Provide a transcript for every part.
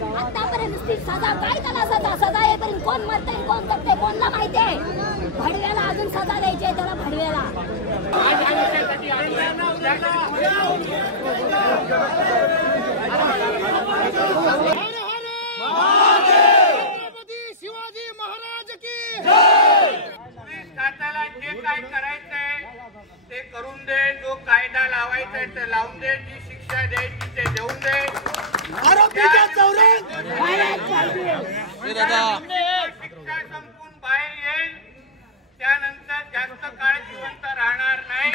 आतापर्यंत सजा काय त्याला सजा येईपर्यंत कोण मरतंय कोण जगतंय कोणाला माहिती आहे. भडव्याला अजून सजा द्यायची आहे त्याला भडव्याला. छत्रपती शिवाजी महाराज की जय. पोलीस खात्याला जे काय करायचंय ते करून दे. जो कायदा लावायचा ते लावून दे. जी शिक्षा द्यायची ते देऊन दे. आरोपीच्या चौऱ्यात शिक्षा संपून बाहेर येईल त्यानंतर जास्त काळ जिवंत राहणार नाही.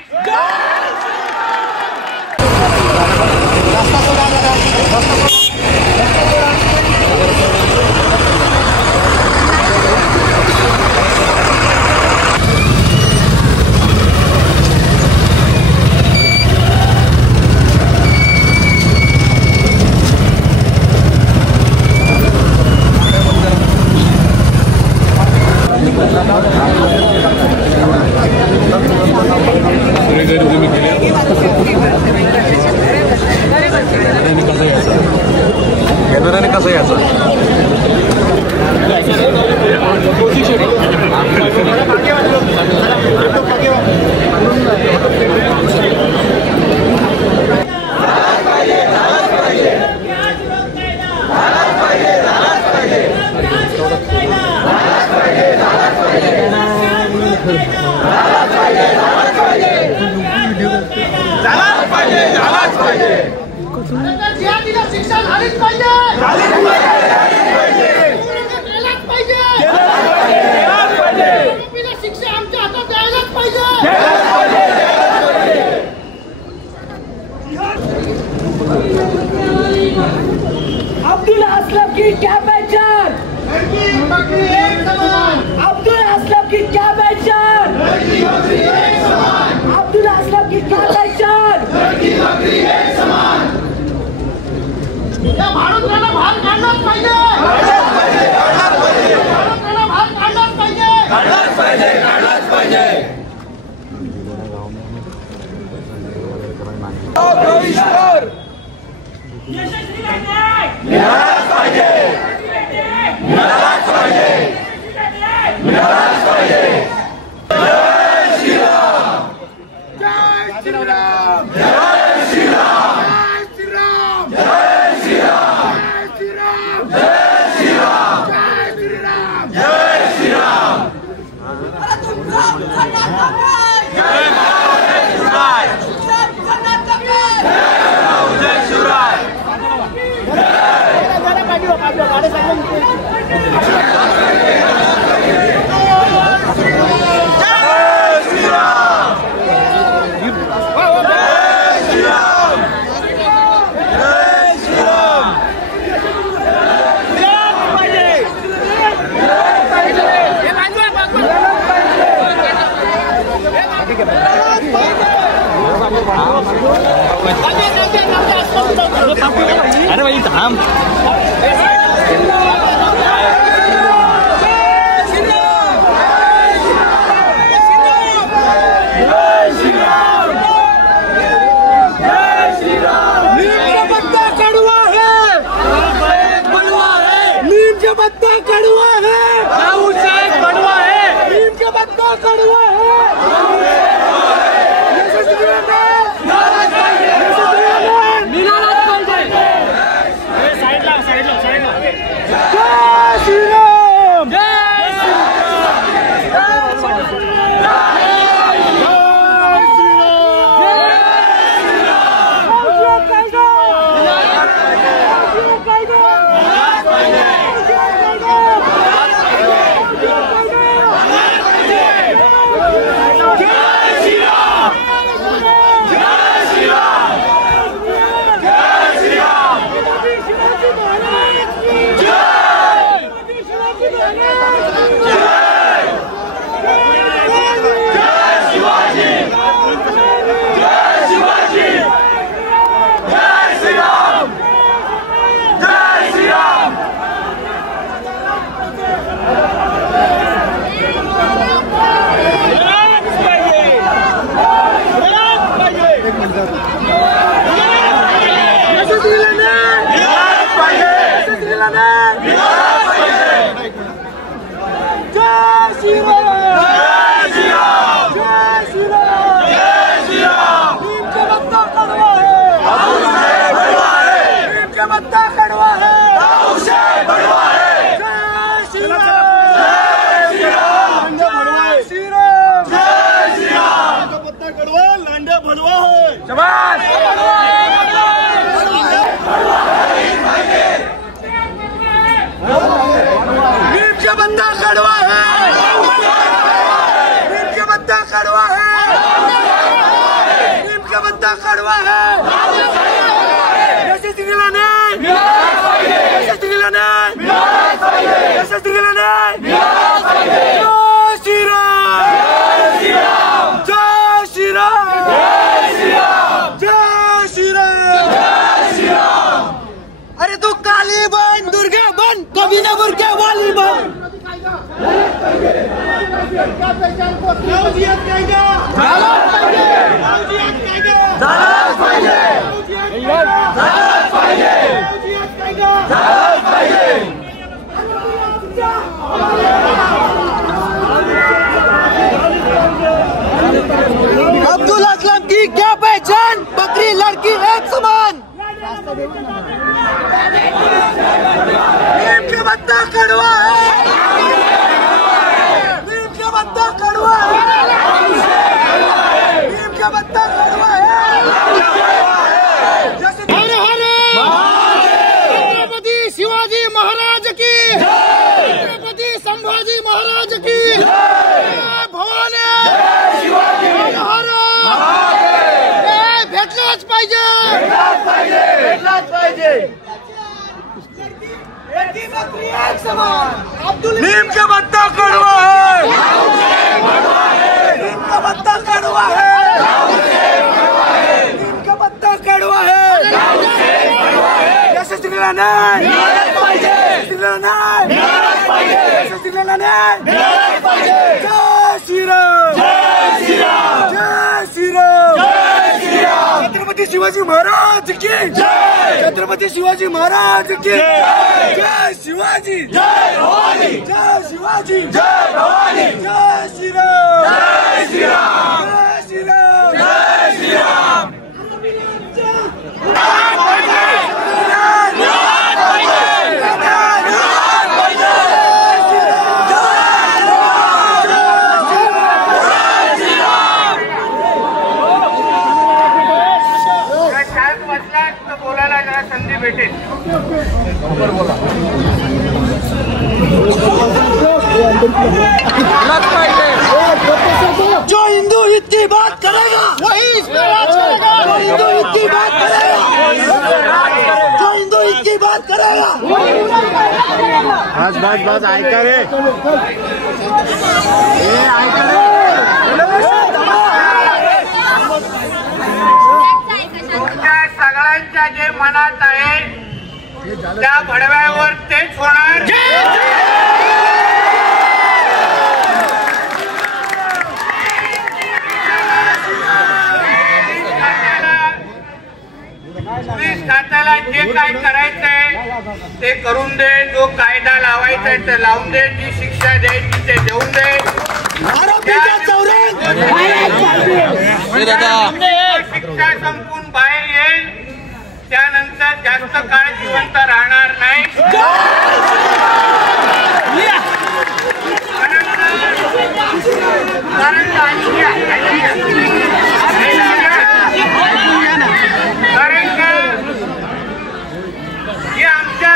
कसं यायचं शिक्षा झालीच पाहिजे. शिक्षा आमच्या हातात द्यायलाच पाहिजे. अब्दुल असलम की क्या पहचान. अब्दुल असलम की क्या पहचान. अब्दुल असलम की क्या पहचान. या भाडुताला बाहेर काढलाच पाहिजे. भाडुताला बाहेर काढलाच पाहिजे. बहिष्कार मिळालाच पाहिजे. मिळालाच पाहिजे. मिळालाच पाहिजे. जय श्रीराम. जय श्रीराम. जय श्रीराम. जय श्रीराम. जय श्रीराम. जय श्रीराम. जय श्रीराम. जय शिवराय. जय शिवराय. अरे भाई थांब. जय बस नीम का बंदा कड़वा है, नीम का बंदा कड़वा है, नीम का बंदा कड़वा है। यशस्वी गिलाने, यशस्वी गिलाने, यशस्वी गिलाने। जय श्री राम, जय श्री राम, जय श्री राम। अरे तू काली बन, दुर्गा बन, कभी न बुरके वाली बन। अब्दुल असलम की क्या पहचान, बकरी लड़की एक समान। नीम का बंदा कड़वा है, नीम का बंदा कड़वा है, नीम का बंदा कड़वा है। हरे हरे छत्रपति शिवाजी महाराज की, छत्रपति संभाजी महाराज की भवानी। भेटलाच पाहिजे, भेटलाच पाहिजे। नीम का बंदा कड़वा है, नीम का बंदा कड़वा है, नीम का बंदा कड़वा है। यशस्वी गिलाने, यशस्वी गिलाने, यशस्वी गिलाने। जय श्री राम, जय श्री राम, जय श्री राम, जय श्री राम। छत्रपति शिवाजी महाराज की जय, छत्रपति शिवाजी महाराज की जय। जय शिवाजी, जय भवानी, जय शिवाजी, जय भवानी। जय श्री राम, जय श्री राम, जय श्री राम, जय श्री राम। बोलायला जरा संधी भेटेल। जो हिंदू इतनी बात करेगा वही इस पर राज करेगा, जो हिंदू इतनी बात करेगा, जो हिंदू इतनी बात करेगा। बस बस बस ऐका रे, ऐका रे। तुमच्या सगळ्यांच्या जे मनात आहे त्या भडव्यावर तेच होणार। पोलीस खात्याला जे काय करायचंय ते करून दे, जो कायदा लावायचा ते लावून दे, जी शिक्षा द्यायची ते देऊन दे। शिक्षा संपून बाहेर येईल त्यानंतर जास्त काळ जिवंत राहणार नाही। ही आमच्या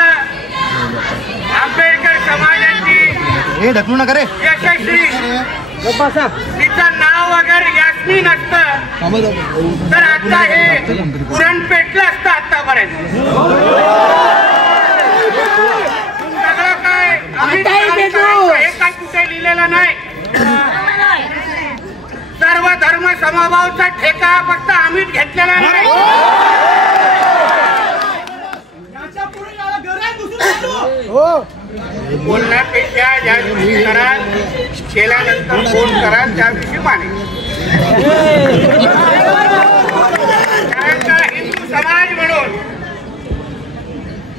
आंबेडकर समाजाची ढकलू नका रे यशस्वी, तिचं नाव वगैरे यास्मी नसतं तर आता हे पुरण पेटलं असतं आतापर्यंत। सगळं काय आम्ही हे काय कुठे लिहिलेलं नाही। सर्व धर्म समभावचा ठेका फक्त आम्हीच घेतलेला नाही। बोलण्यापेक्षा ज्या दिवशी कराल केल्यानंतर फोन कराल त्या दिवशी माने। कारण का हिंदू समाज म्हणून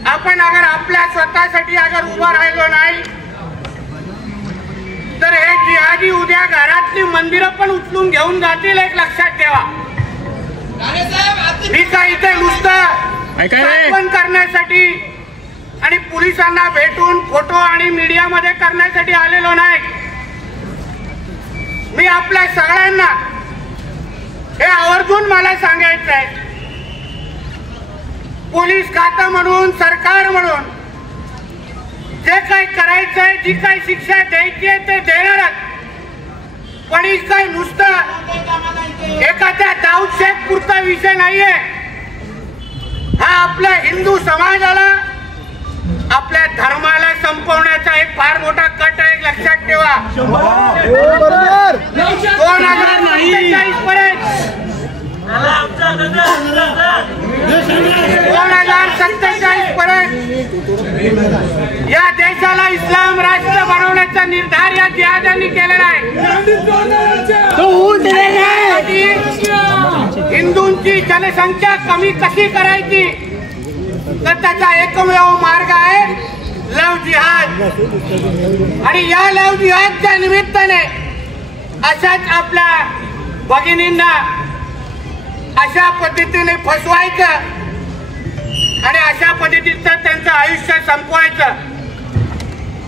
आपण अगर आपल्या स्वतःसाठी अगर उभा राहिलो नाही तर हे जिहादी उद्या घरातली मंदिरं पण उचलून घेऊन जातील, एक लक्षात ठेवा। मी काय इथे नुसतं करण्यासाठी आणि पोलिसांना भेटून फोटो आणि मीडियामध्ये करण्यासाठी आलेलो नाही। मी आपल्या सगळ्यांना हे आवर्जून मला सांगायचं आहे. पोलीस खातं म्हणून, सरकार म्हणून जे काही करायचंय, जी काही शिक्षा द्यायची आहे ते देणारच. पण ही काही नुसतं एखाद्या दाऊदशेख पुरता विषय नाहीये. हा आपल्या हिंदू समाजाला, आपल्या धर्माला संपवण्याचा एक फार मोठा कट आहे. लक्षात ठेवा. 2047 पर्यंत 2047 पर्यंत या देशाला इस्लाम राष्ट्र बनवण्याचा निर्धार या जिहाद्यांनी केलेला आहे. हिंदूंची जनसंख्या कमी कशी करायची, तर त्याचा एकमेव मार्ग आहे लव जिहाद. आणि या लव जिहादच्या निमित्ताने अशाच आपल्या भगिनींना अशा पद्धतीने फसवायचं आणि अशा पद्धतीचं त्यांचं आयुष्य संपवायचं.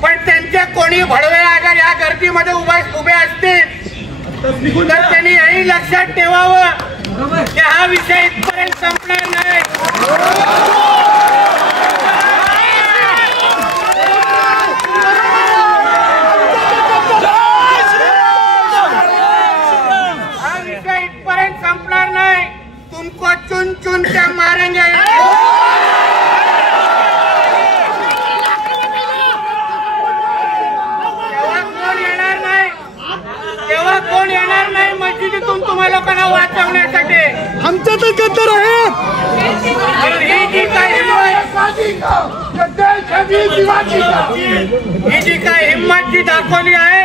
पण त्यांचे कोणी भडवे अगर या गर्दीमध्ये उभे असतील तर त्यांनी हेही लक्षात ठेवावं की हा विषय इथपर्यंत संपणार नाही. हा विषय इथपर्यंत संपणार नाही. तुमको चुन चुन के मारेंगे. तेव्हा कोण येणार नाही मस्जिदीतून तुम्हा लोकांना वाचवण्यासाठी. आमच्यातच गद्दार आहेत. ही जी काही हिंमत जी दाखवली आहे,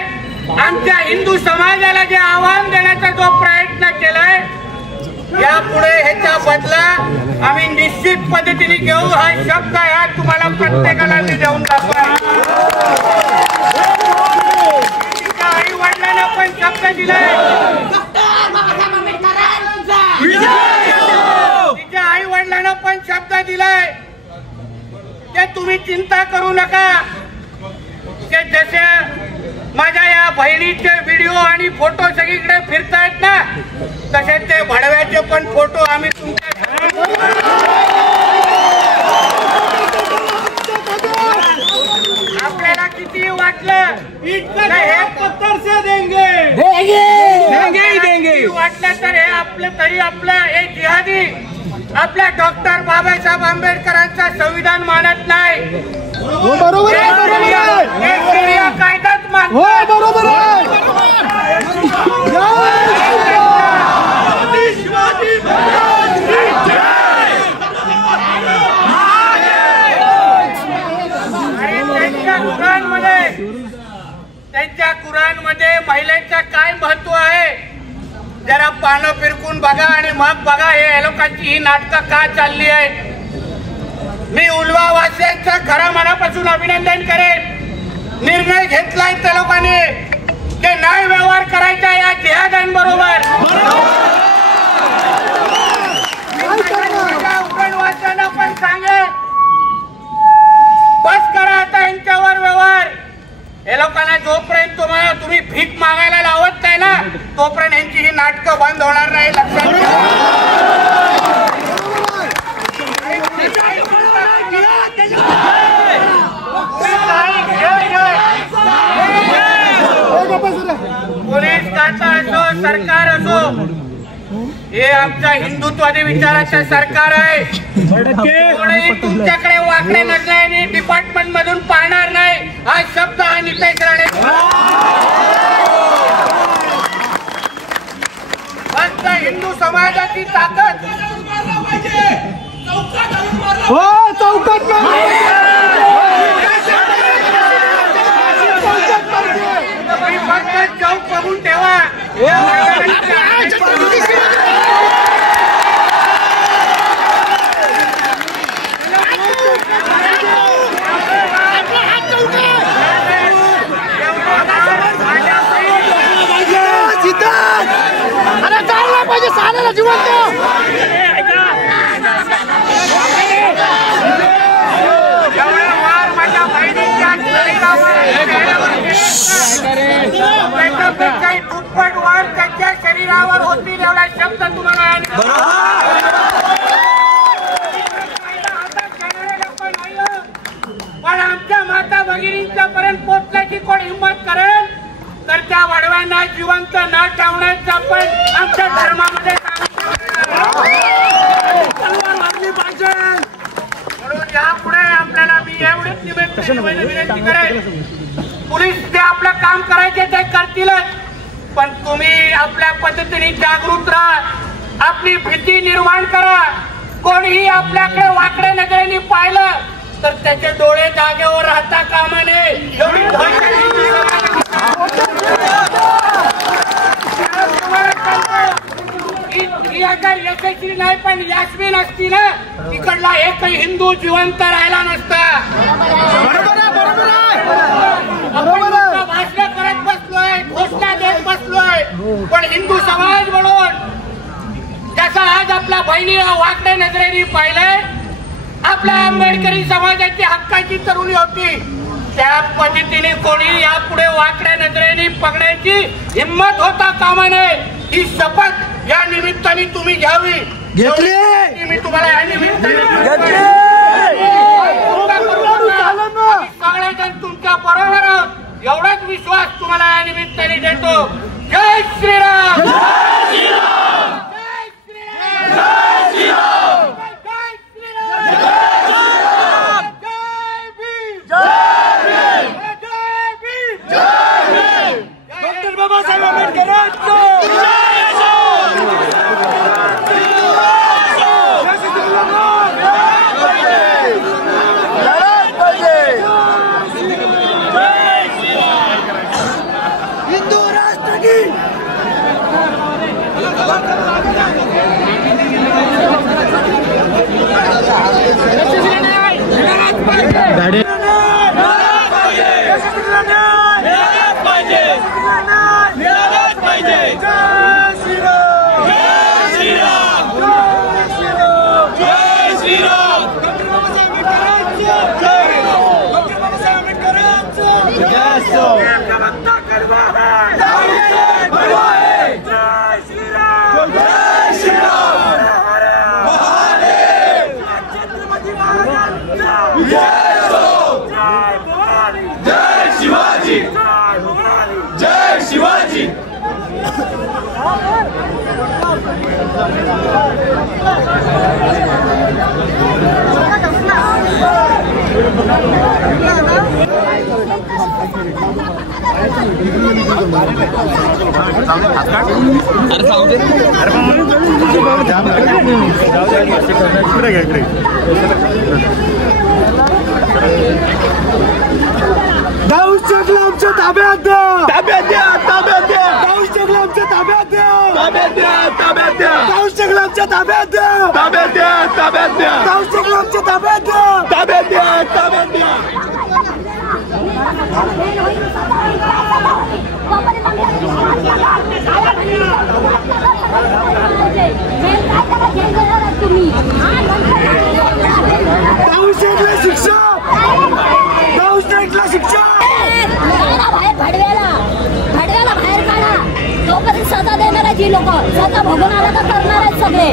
आमच्या हिंदू समाजाला जे आव्हान देण्याचा जो प्रयत्न केलाय, यापुढे ह्याचा बदला आम्ही निश्चित पद्धतीने घेऊ. हा शब्द या तुम्हाला प्रत्येकाला मी देऊन दाखवा. आई वडिलांना पण शब्द दिलाय. तिच्या आई वडिलांना पण शब्द दिलाय की तुम्ही चिंता करू नका. की जसे माझ्या या बहिणीचे व्हिडिओ आणि फोटो सगळीकडे फिरतायत ना, तसे ते भडव्याचे पण फोटो आम्ही तुमच्या आपल्याला किती वाटलं हे पत्तर से देंगे वाटलं तर हे आपलं तरी आपलं हे जिहादी आपल्या डॉक्टर बाबासाहेब आंबेडकरांचा संविधान मानत नाही. कायदाच मानतात. बरोबर आहे. त्यांच्या कुराणमध्ये महिलेचं काय महत्व आहे जरा पानं फिरकून बघा आणि मग बघा हे लोकांची ही नाटकं का चालली आहे. मी उल्वा वासियांचं खऱ्या मनापासून अभिनंदन करेन. निर्णय घेतलाय त्या लोकांनी की न्याय व्यवहार करायचा या जिहाद्यांबरोबर. उग्रवाद्यांना पण सांगेन बस करा आता यांच्यावर व्यवहार. हे लोकांना जोपर्यंत तुम्ही भीक मागायला लावत नाही ना, तोपर्यंत यांची ही नाटकं बंद होणार नाही. लक्षात घ्या. पोलीस खातं असो, सरकार असो, हे आमच्या हिंदुत्वादी विचाराचं सरकार आहे. कोणीही तुमच्याकडे वाकडे नसल्याने डिपार्टमेंट मधून पाहणार नाही. हा शब्द हा नितेश राणे. फक्त हिंदू समाजाची ताकद हो चौकात फक्त चौक बघून ठेवा. पाहिजे साल्याला जिवंत. माझ्या बहिणीच्या दुप्पट वार त्यांच्या शरीरात शिरावर होतील एवढा शब्द तुम्हाला हातात घेणारे लोक नाही, पण आमच्या माता भगिनींच्या पर्यंत पोहोचण्याची कोण हिंमत करेल तर त्या वडव्यांना जिवंत न ठेवण्याचा पण आमच्या धर्मामध्ये वागली पाहिजे. म्हणून यापुढे आपल्याला मी एवढीच विनंती करेन, पोलीस ते आपलं काम करायचे ते करतीलच, पण तुम्ही आपल्या पद्धतीने जागृत राहा, आपली भीती निर्माण करा. कोणीही आपल्याकडे वाकड्या नजरेने पाहिलं तर त्याचे डोळे जागेवर राहता कामा नये. एवढी यशस्वी नाही, पण यास्मिन असती ना तिकडला एकही हिंदू जिवंत राहिला नसता. भाषण करत बसलोय, घोषणा देत बसलोय, पण हिंदू समाज म्हणून जसा आज आपल्या बहिणीला वाकड्या नजरेने पाहिलंय, आपल्या आंबेडकरी समाजाची हक्काची तरुणी होती, त्या पद्धतीने कोणी यापुढे वाकड्या नजरेने पकडण्याची हिंमत होता कामा नये. ही शपथ या निमित्ताने तुम्ही घ्यावी. मी तुम्हाला या निमित्ताने सगळेजण तुमच्या बरोबर आहोत एवढाच विश्वास तुम्हाला या निमित्ताने देतो. जय श्रीराम. जय श्रीराम. जय श्रीराम. जय श्रीराम. जय श्रीराम. जय भीम. जय भीम. जय भीम. जय भीम. डॉक्टर बाबासाहेब आंबेडकरांचा हिंदू राष्ट्र की आमच्या ताब्यात द्या. ताब्यात द्या. ताब्यात द्या. आमच्या ताब्यात द्या. ताब्यात द्या. ताब्यात द्या. आमच्या ताब्यात द्या. ताब्यात द्या. ताब्यात द्या. आमच्या ताब्यात द्या. ताब्यात द्या. ताब्यात द्या. शिक्षा शिक्षा भडव्याला बाहेर काढा. तोपर्यंत सजा देणार जी लोक सजा भोगून आला तर करणार आहेत सगळे.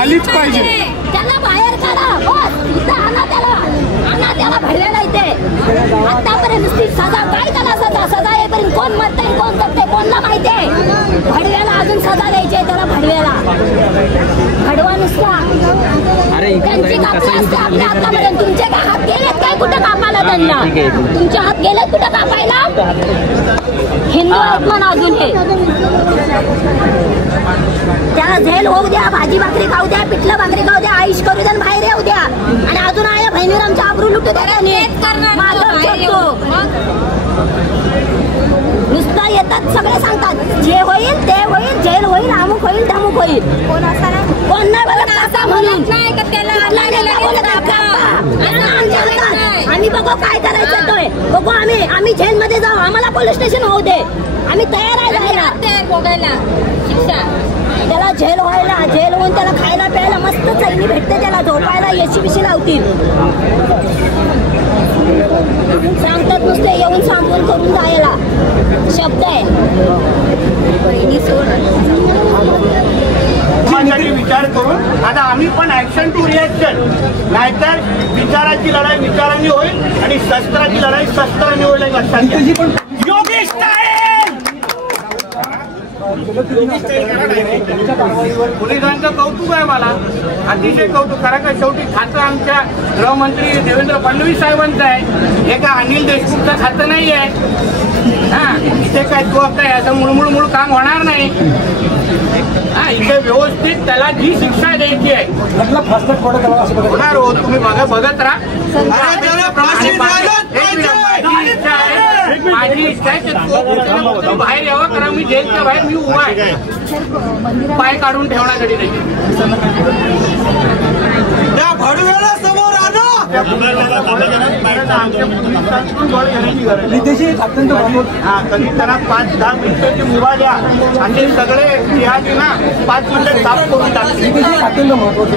आलीच पाहिजे. त्याला बाहेर काढा. बस इथं आणा त्याला भडव्याला इथे. आतापर्यंत नुसती सजा काय त्याला सजा येईपर्यंत कोण मरते कोण जगते कोणला माहितीये. भडव्याला अजून सजा द्यायची आहे त्याला. भडवा नुसता त्यांची कापणी असते आपल्या हातापर्यंत. तुमचे काय हात गेलेत काय कुठे कापायला त्यांना. तुमचे हात गेलेत कुठे कापायला. हिंदू आहेत म्हणा अजून हे. त्याला झेल होऊ द्या. भाजी भाकरी खाऊ द्या. पिठलं भाकरी खाऊ द्या. आयुष करू द्या. बाहेर येऊ द्या. आणि अजून आया बहिणीवर आमच्या आबरू लुटू द्या. नुसतं येतात सगळे सांगतात जे होईल ते होईल. जेल होईल. अमुक होईल. धमुक होईल. कोण नाही बघत असा म्हणून आम्ही बघू काय करायचं तोय. बघू आम्ही जेलमध्ये जाऊ. आम्हाला पोलीस स्टेशन होऊ दे. आम्ही तयार आहे जायला. शिक्षा त्याला जेल व्हायला. जेल होऊन त्याला खायला प्यायला मस्त चैनी भेटते. त्याला झोपायला एसी बिशी लावतील. सांगतात नुसते येऊन सांगून करून जायला शब्द आहे. विचार करून आता आम्ही पण ऍक्शन टू रिएक्शन, नाहीतर विचाराची लढाई विचारांनी होईल आणि शस्त्राची लढाई शस्त्रांनी होईल. लक्षात घ्या. योगेश पोलिसांचं कौतुक आहे मला, अतिशय कौतुक. कारण का शेवटी खातं आमच्या गृहमंत्री देवेंद्र फडणवीस साहेबांचं आहे, हे का अनिल देशमुखचं खातं नाही आहे. हा, इथे काय तो काय असं मुळमुळ काम होणार नाही. हा, इथे व्यवस्थित त्याला जी शिक्षा द्यायची आहे होणार हो. तुम्ही बघत राहा. माझी इच्छा आहे तो बाहेर यावा, कारण मी जेलच्या बाहेर मी उभा आहे, पाय काढून ठेवण्यासाठी नाही. त्या भडव्याला समोर आणा. अत्यंत कधी त्यांना 5-10 मिनिटाची मुभा द्या आणि सगळे जिहादी ना 5 मिनिटं साफ करून टाकले. अत्यंत महत्वाचं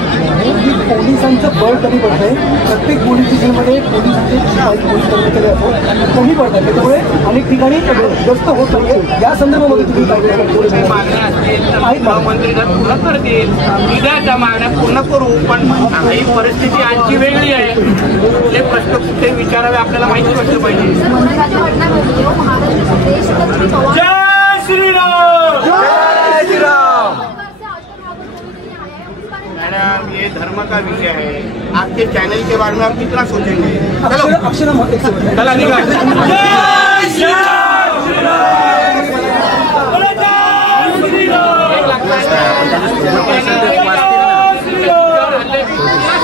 की पोलिसांचं बळ कमी पडतंय. प्रत्येक पोलीस स्टेशनमध्ये पोलिसांचे पोलीस कर्मचारी असो कमी पडतात, त्याच्यामुळे अनेक ठिकाणी गस्त होत नाहीये. या संदर्भामध्ये तुम्ही काय मागण्या असतील तर गृहमंत्री जर पूर्ण करतील, उद्या त्या मागण्या पूर्ण करू. पण ही परिस्थिती आजची वेगळी आहे. हे प्रश्न कुठे विचारावे आपल्याला माहिती असलं पाहिजे. जय श्रीराम. जय श्रीराम. मैडम, ये धर्म का विषय है. आपके चैनल के बारे में आप कितना सोचेंगे? चला निकाल. जय श्रीराम.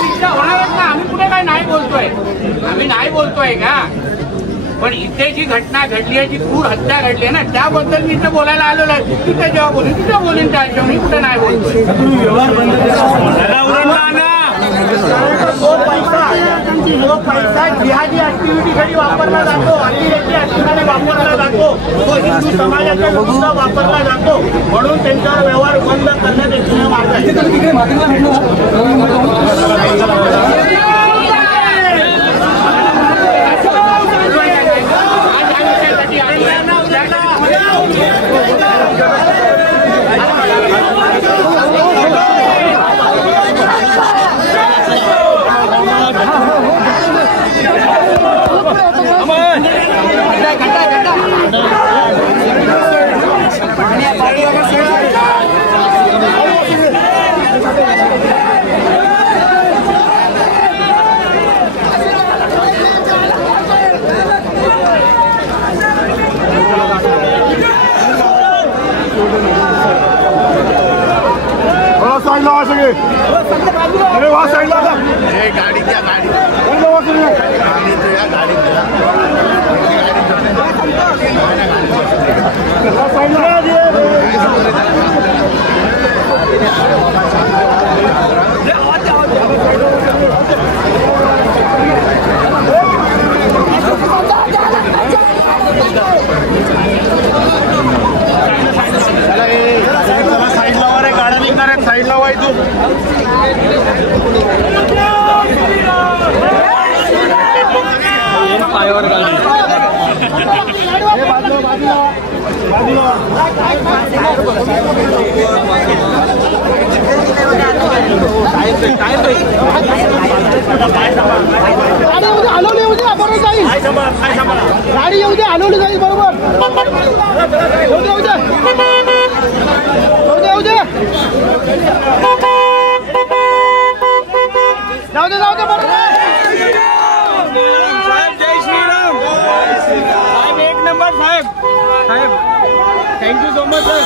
शिक्षा होणारच ना. आम्ही कुठे काय नाही बोलतोय, आम्ही नाही बोलतोय का. पण इथे जी घटना घडली आहे, जी क्रूर हत्या घडली आहे ना, त्याबद्दल मी इथे बोलायला आलेलो आहे. तिथे जेव्हा बोलून तिथे बोलून त्या मी कुठे नाही बोलतोय. जो पैसा जिहादी ऍक्टिव्हिटीसाठी वापरला जातो, अतिरेकी ऍक्टिव्हिटी वापरला जातो, तो हिंदू समाजाच्या विरुद्ध वापरला जातो. म्हणून त्यांच्यावर व्यवहार बंद करण्यात येतो मार्ग आहे. साइड लगा सके. अरे वहाँ साइड लगा. गाड़ी क्या गाड़ी गाड़ी तो यार गाड़ी साइड लगा दिए. साइड लावा रे, गाड्या निघणार आहेत. साइड लावाय तू. पायावर गाडी. हलवली येऊ द्या, बरोबर जाईल. गाडी येऊ द्या, हलवली जाईल बरोबर. येऊ द्या, येऊ द्या, येऊ द्या, जाऊ दे, जाऊ दे, बरोबर. जय श्रीराम. साहेब एक नंबर. साहेब साहेब थँक्यू सो मच सर.